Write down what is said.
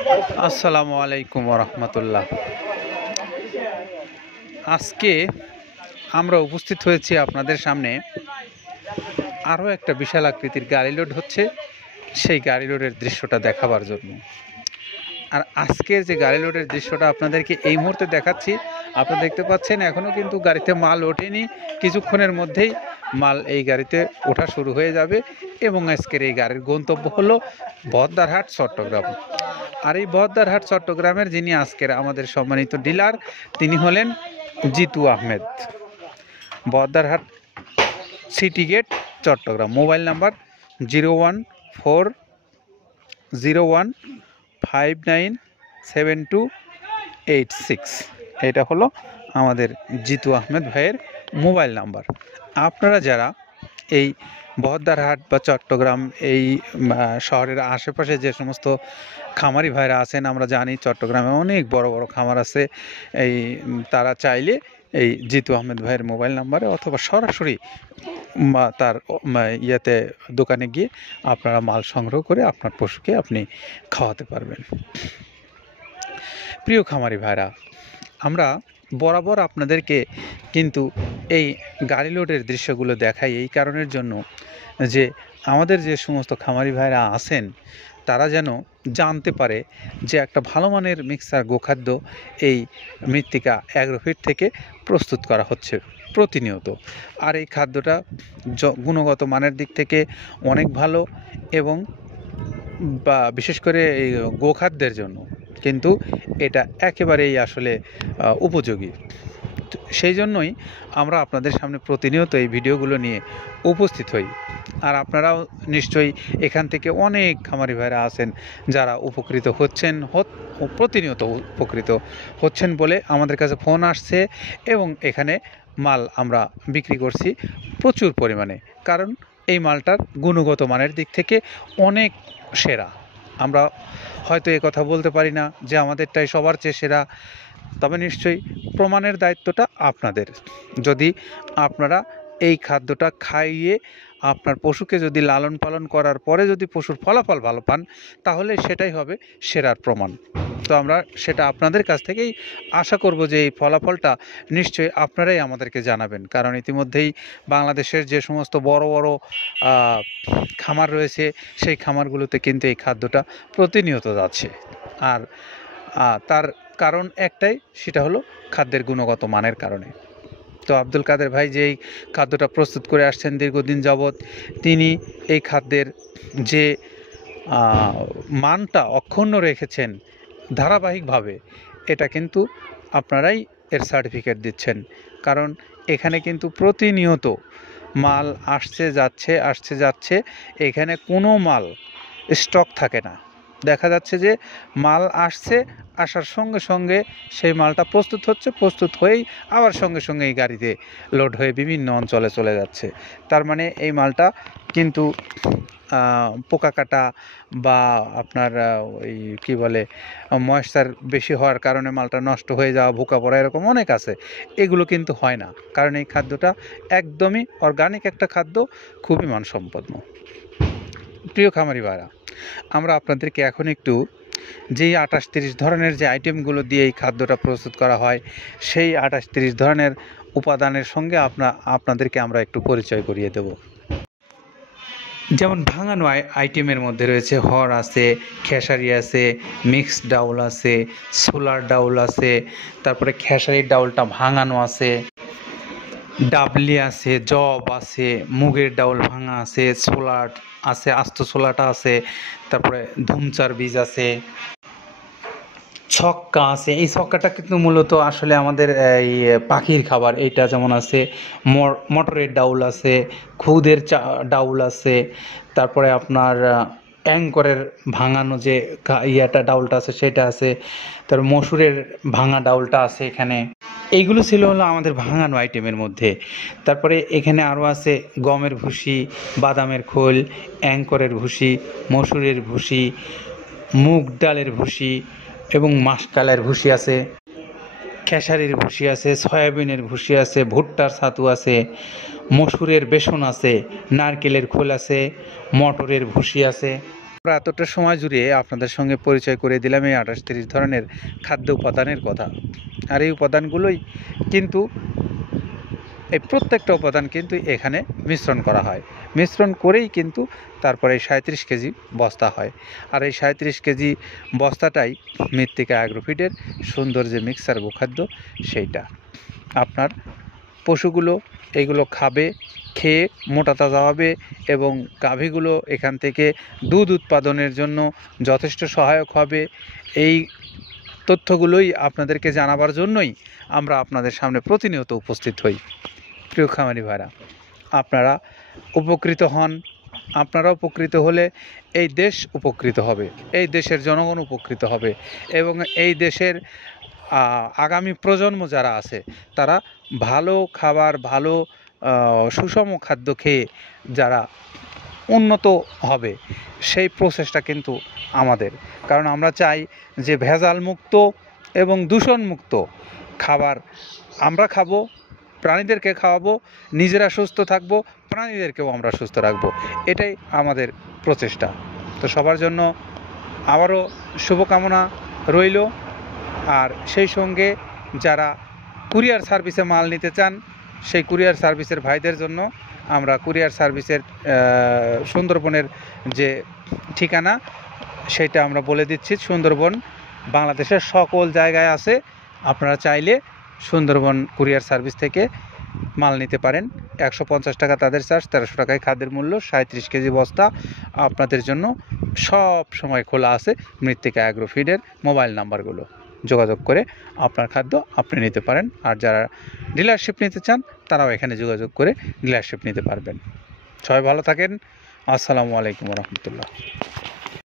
আসসালামু আলাইকুম রহমতুল্লাহ। আজকে আমরা উপস্থিত হয়েছি আপনাদের সামনে আরও একটা বিশাল আকৃতির গাড়ি লোড হচ্ছে, সেই গাড়ি লোডের দৃশ্যটা দেখাবার জন্য। আর আজকের যে গাড়ি লোডের দৃশ্যটা আপনাদেরকে এই মুহূর্তে দেখাচ্ছি, আপনারা দেখতে পাচ্ছেন এখনও কিন্তু গাড়িতে মাল ওঠেনি। কিছুক্ষণের মধ্যেই মাল এই গাড়িতে ওঠা শুরু হয়ে যাবে এবং আজকের এই গাড়ির গন্তব্য হলো বহদ্দারহাট, চট্টগ্রাম। আর এই বহদ্দারহাট চট্টগ্রামের যিনি আজকের আমাদের সম্মানিত ডিলার, তিনি হলেন Jitu Ahmed, Bahaddarhat city gate, Chattogram. Mobile number 01401597286। এটা হলো আমাদের জিতু আহমেদ ভাইয়ের মোবাইল নাম্বার। আপনারা যারা এই বহদ্দারহাট বা চট্টগ্রাম এই শহরের আশেপাশে যে সমস্ত খামারি ভাইরা আছেন, আমরা জানি চট্টগ্রামে অনেক বড় বড় খামার আছে, এই তারা চাইলে এই জিতু আহমেদ ভাইয়ের মোবাইল নাম্বারে অথবা সরাসরি তার ইয়েতে দোকানে গিয়ে আপনারা মাল সংগ্রহ করে আপনার পশুকে আপনি খাওয়াতে পারবেন। প্রিয় খামারি ভাইরা, আমরা বরাবর আপনাদেরকে কিন্তু এই গাড়ি লোডের দৃশ্যগুলো দেখাই এই কারণের জন্য যে আমাদের যে সমস্ত খামারি ভাইরা আছেন তারা যেন জানতে পারে যে একটা ভালো মানের মিক্সার গোখাদ্য এই মৃত্তিকা অ্যাগ্রোফিট থেকে প্রস্তুত করা হচ্ছে প্রতিনিয়ত। আর এই খাদ্যটা গুণগত মানের দিক থেকে অনেক ভালো এবং বিশেষ করে এই গোখাদ্যের জন্য কিন্তু এটা একেবারেই আসলে উপযোগী। সেই জন্যই আমরা আপনাদের সামনে প্রতিনিয়ত এই ভিডিওগুলো নিয়ে উপস্থিত হই। আর আপনারাও নিশ্চয়ই এখান থেকে অনেক খামারি ভাইরা আছেন যারা উপকৃত হচ্ছেন, প্রতিনিয়ত উপকৃত হচ্ছেন বলে আমাদের কাছে ফোন আসছে এবং এখানে মাল আমরা বিক্রি করছি প্রচুর পরিমাণে, কারণ এই মালটার গুণগত মানের দিক থেকে অনেক সেরা। আমরা হয়তো এ কথা বলতে পারি না যে আমাদেরটাই সবার চেয়ে সেরা, তবে নিশ্চয়ই প্রমাণের দায়িত্বটা আপনাদের। যদি আপনারা এই খাদ্যটা খাইয়ে আপনার পশুকে যদি লালন পালন করার পরে যদি পশুর ফলাফল ভালো পান, তাহলে সেটাই হবে সেরার প্রমাণ। তো আমরা সেটা আপনাদের কাছ থেকেই আশা করব যে এই ফলাফলটা নিশ্চয়ই আপনারাই আমাদেরকে জানাবেন, কারণ ইতিমধ্যেই বাংলাদেশের যে সমস্ত বড় বড় খামার রয়েছে সেই খামারগুলোতে কিন্তু এই খাদ্যটা প্রতিনিয়ত যাচ্ছে। আর তার কারণ একটাই, সেটা হলো খাদ্যের গুণগত মানের কারণে। তো আব্দুল কাদের ভাই যেই খাদ্যটা প্রস্তুত করে আসছেন দীর্ঘদিন যাবৎ, তিনি এই খাদ্যের যে মানটা অক্ষুণ্ণ রেখেছেন ধারাবাহিকভাবে, এটা কিন্তু আপনারাই এর সার্টিফিকেট দিচ্ছেন, কারণ এখানে কিন্তু প্রতিনিয়ত মাল আসছে যাচ্ছে, এখানে কোনো মাল স্টক থাকে না। দেখা যাচ্ছে যে মাল আসার সঙ্গে সঙ্গে সেই মালটা প্রস্তুত হয়েই আবার সঙ্গে সঙ্গে এই গাড়িতে লোড হয়ে বিভিন্ন অঞ্চলে চলে যাচ্ছে। তার মানে এই মালটা কিন্তু পোকা কাটা বা আপনার ওই কী বলে ময়েশ্চার বেশি হওয়ার কারণে মালটা নষ্ট হয়ে যাওয়া, ভোকা পড়া, এরকম অনেক আছে। এগুলো কিন্তু হয় না, কারণ এই খাদ্যটা একদমই অর্গানিক একটা খাদ্য, খুবই মানসম্পন্ন। প্রিয় খামারি ভাইরা, আমরা আপনাদেরকে এখন একটু যেই 28-30 ধরনের যে আইটেমগুলো দিয়ে এই খাদ্যটা প্রস্তুত করা হয়, সেই 28-30 ধরনের উপাদানের সঙ্গে আপনাদেরকে আমরা একটু পরিচয় করিয়ে দেব। যেমন ভাঙানো আইটেমের মধ্যে রয়েছে হড় আছে, খেসারি আছে, মিক্সড ডাউল আছে, সোলার ডাউল আছে, তারপরে খেসারির ডাউলটা ভাঙানো আছে, ডাবলি আছে, জব আছে, মুগের ডাউল ভাঙা আছে, ছোলার আছে, আস্ত ছোলাটা আছে, তারপরে ধুমচার বীজ আছে, ছক্কা আছে। এই ছক্কাটা কিন্তু মূলত আসলে আমাদের এই পাখির খাবার। এইটা যেমন আছে, মটরের ডাউল আছে, খুদের ডাউল আছে, তারপরে আপনার অ্যাঙ্করের ভাঙানো যে ডাউলটা আছে সেটা আছে, তারপর মসুরের ভাঙা ডাউলটা আছে এখানে। এইগুলো ছিল হলো আমাদের ভাঙানো আইটেমের মধ্যে। তারপরে এখানে আরও আছে গমের ভুসি, বাদামের খোল, অ্যাঙ্করের ভুসি, মসুরের ভুসি, মুগ ডালের ভুসি এবং মাসকালের ভুসি আছে, খেসারির ভুসি আছে, সয়াবিনের ভুসি আছে, ভুট্টার ছাতু আছে, মসুরের বেসন আছে, নারকেলের খোল আছে, মটরের ভুসি আছে। আমরা এতটা সময় জুড়ে আপনাদের সঙ্গে পরিচয় করে দিলাম এই 28-30 ধরনের খাদ্য উপাদানের কথা। আর এই উপাদানগুলোই কিন্তু এই প্রত্যেকটা উপাদান কিন্তু এখানে মিশ্রণ করা হয়, মিশ্রণ করেই কিন্তু তারপরে এই 37 কেজি বস্তা হয়। আর এই 37 কেজি বস্তাটাই মৃত্তিকা অ্যাগ্রোফিডের সুন্দর যে মিক্সার গোখাদ্য সেইটা আপনার পশুগুলো এইগুলো খাবে, খেয়ে মোটা তাজা হবে এবং গাভীগুলো এখান থেকে দুধ উৎপাদনের জন্য যথেষ্ট সহায়ক হবে। এই তথ্যগুলোই আপনাদেরকে জানাবার জন্যই আমরা আপনাদের সামনে প্রতিনিয়ত উপস্থিত হই। প্রিয় খামারি ভাইরা, আপনারা উপকৃত হন, আপনারা উপকৃত হলে এই দেশ উপকৃত হবে, এই দেশের জনগণ উপকৃত হবে এবং এই দেশের আগামী প্রজন্ম যারা আছে তারা ভালো খাবার, ভালো সুষম খাদ্য খেয়ে যারা উন্নত হবে সেই প্রসেসটা কিন্তু আমাদের। কারণ আমরা চাই যে ভেজাল মুক্ত এবং দূষণমুক্ত খাবার আমরা খাবো, প্রাণীদেরকে খাওয়াবো, নিজেরা সুস্থ থাকবো, প্রাণীদেরকেও আমরা সুস্থ রাখবো, এটাই আমাদের প্রচেষ্টা। তো সবার জন্য আবারও শুভকামনা রইল। আর সেই সঙ্গে যারা কুরিয়ার সার্ভিসে মাল নিতে চান সেই কুরিয়ার সার্ভিসের ভাইদের জন্য আমরা কুরিয়ার সার্ভিসের সুন্দরবনের যে ঠিকানা সেটা আমরা বলে দিচ্ছি। সুন্দরবন বাংলাদেশের সকল জায়গায় আছে, আপনারা চাইলে সুন্দরবন কুরিয়ার সার্ভিস থেকে মাল নিতে পারেন। 150 টাকা তাদের চার্জ, 1300 টাকায় খাদ্যের মূল্য। 37 কেজি বস্তা আপনাদের জন্য সব সময় খোলা আছে মৃত্তিকা অ্যাগ্রোফিডের মোবাইল নাম্বারগুলো, যোগাযোগ করে আপনার খাদ্য আপনি নিতে পারেন। আর যারা ডিলারশিপ নিতে চান তারাও এখানে যোগাযোগ করে ডিলারশিপ নিতে পারবেন। সবাই ভালো থাকেন। আসসালামু আলাইকুম রহমতুল্লাহ।